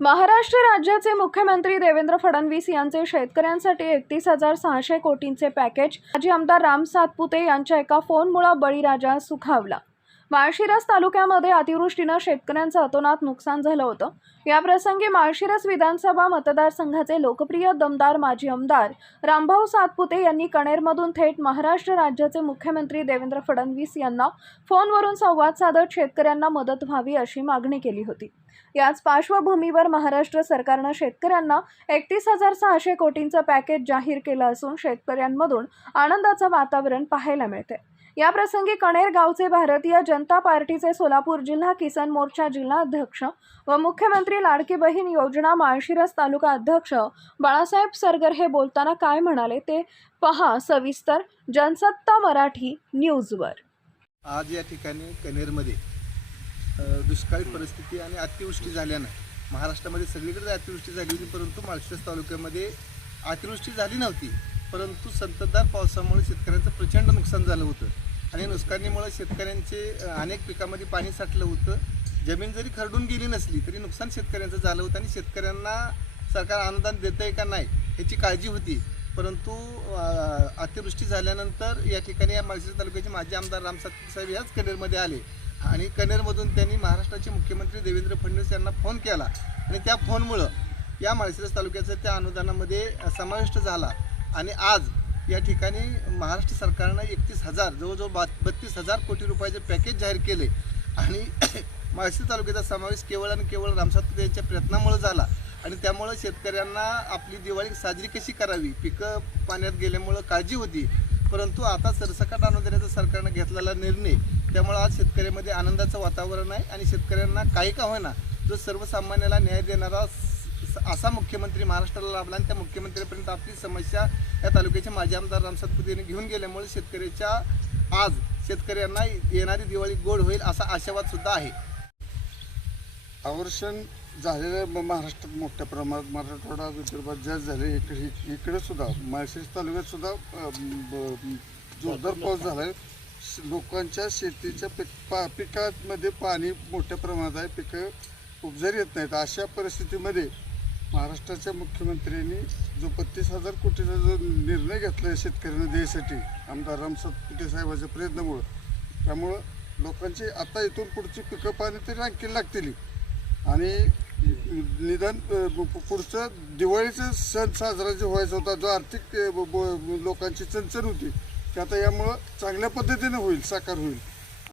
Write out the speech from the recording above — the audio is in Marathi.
महाराष्ट्र राज्याचे मुख्यमंत्री देवेंद्र फडणवीस यांचे शेतकऱ्यांसाठी एकतीस हजार सहाशे कोटींचे पॅकेज. माजी आमदार राम सातपुते यांच्या एका फोनमुळे बळीराजा सुखावला. माळशिरस तालुक्यामध्ये अतिवृष्टीनं शेतकऱ्यांचं अतोनात नुकसान झालं होतं. याप्रसंगी माळशिरस विधानसभा मतदारसंघाचे लोकप्रिय दमदार माजी आमदार रामभाऊ सातपुते यांनी कणेरमधून थेट महाराष्ट्र राज्याचे मुख्यमंत्री देवेंद्र फडणवीस यांना फोनवरून संवाद साधत शेतकऱ्यांना मदत व्हावी अशी मागणी केली होती. याच पार्श्वभूमीवर महाराष्ट्र सरकारनं शेतकऱ्यांना एकतीस हजार सहाशे कोटींचं पॅकेज जाहीर केलं असून शेतकऱ्यांमधून आनंदाचं वातावरण पाहायला मिळते याप्रसंगी कणेर गावचे भारतीय जनता पार्टीचे सोलापूर जिल्हा किसान मोर्चा जिल्हाध्यक्ष व मुख्यमंत्री लाडकी बहीण योजना माळशिरस तालुका अध्यक्ष बाळासाहेब सरगर हे बोलताना काय म्हणाले ते पहा सविस्तर जनसत्ता मराठी न्यूजवर. आज या ठिकाणी कनेरमध्ये दुष्काळी परिस्थिती आणि अतिवृष्टी झाल्यानं महाराष्ट्रामध्ये सगळीकडे अतिवृष्टी झाली होती परंतु माळशिरस तालुक्यामध्ये अतिवृष्टी झाली नव्हती. परंतु संततधार पावसामुळे शेतकऱ्यांचं प्रचंड नुकसान झालं होतं. आणि नुकसानीमुळे शेतकऱ्यांचे अनेक पिकामध्ये पाणी साठलं होतं. जमीन जरी खरडून गेली नसली तरी नुकसान शेतकऱ्यांचं झालं होतं. आणि शेतकऱ्यांना सरकार अनुदान देतं आहे का नाही याची काळजी होती. परंतु अतिवृष्टी झाल्यानंतर या ठिकाणी या माळशिरस तालुक्याचे माजी आमदार राम साहेब याच कनेरमध्ये आले. आणि कनेरमधून त्यांनी महाराष्ट्राचे मुख्यमंत्री देवेंद्र फडणवीस यांना फोन केला. आणि त्या फोनमुळं या माळशिरस तालुक्याचं त्या अनुदानामध्ये समाविष्ट झाला. आणि आज या ठिकाणी महाराष्ट्र सरकारनं एकतीस हजार जवळजवळ बा बत्तीस हजार कोटी रुपयाचे पॅकेज जाहीर केले. आणि माळशिरस तालुक्याचा समावेश केवळ आणि केवळ रामसात यांच्या प्रयत्नामुळे झाला. आणि त्यामुळं शेतकऱ्यांना आपली दिवाळी साजरी कशी करावी? पिकं पाण्यात गेल्यामुळं काळजी होती. परंतु आता सरसकट अनुदानाचा सरकारनं घेतलेला निर्णय त्यामुळं आज शेतकऱ्यामध्ये आनंदाचं वातावरण आहे आणि शेतकऱ्यांना काही का होईना जो सर्वसामान्याला न्याय देणारा असा मुख्यमंत्री महाराष्ट्राला लाभला आणि त्या मुख्यमंत्र्यापर्यंत आपली समस्या या तालुक्याचे माजी आमदार रामसातपुते यांनी घेऊन गेल्यामुळे शेतकऱ्याच्या आज शेतकऱ्यांना येणारी दिवाळी गोड होईल असा आशावाद सुद्धा आहे. आवर्षण झालेलं महाराष्ट्रात मोठ्या प्रमाणात मराठवाडा विदर्भात जास्त झाले इकडे इकडे सुद्धा माळशेज तालुक्यात सुद्धा जोरदार पाऊस झाला आहे लोकांच्या शेतीच्या पिक पा पिकांमध्ये पाणी मोठ्या प्रमाणात आहे. पिकं उपजारी येत नाहीत. अशा परिस्थितीमध्ये महाराष्ट्राच्या मुख्यमंत्र्यांनी जो बत्तीस हजार कोटीचा जो निर्णय घेतला आहे शेतकऱ्यांना द्यायसाठी आमदार राम कुटे साहेबाच्या प्रयत्नामुळं त्यामुळं लोकांची आता इथून पुढची पिकं पाणी तरी आणखी लागतील. आणि निदान पुढचं दिवाळीचा सण साजरा जो व्हायचा होता जो आर्थिक ब- ब- लोकांची चणचण होती ते आता यामुळं चांगल्या पद्धतीनं होईल साकार होईल.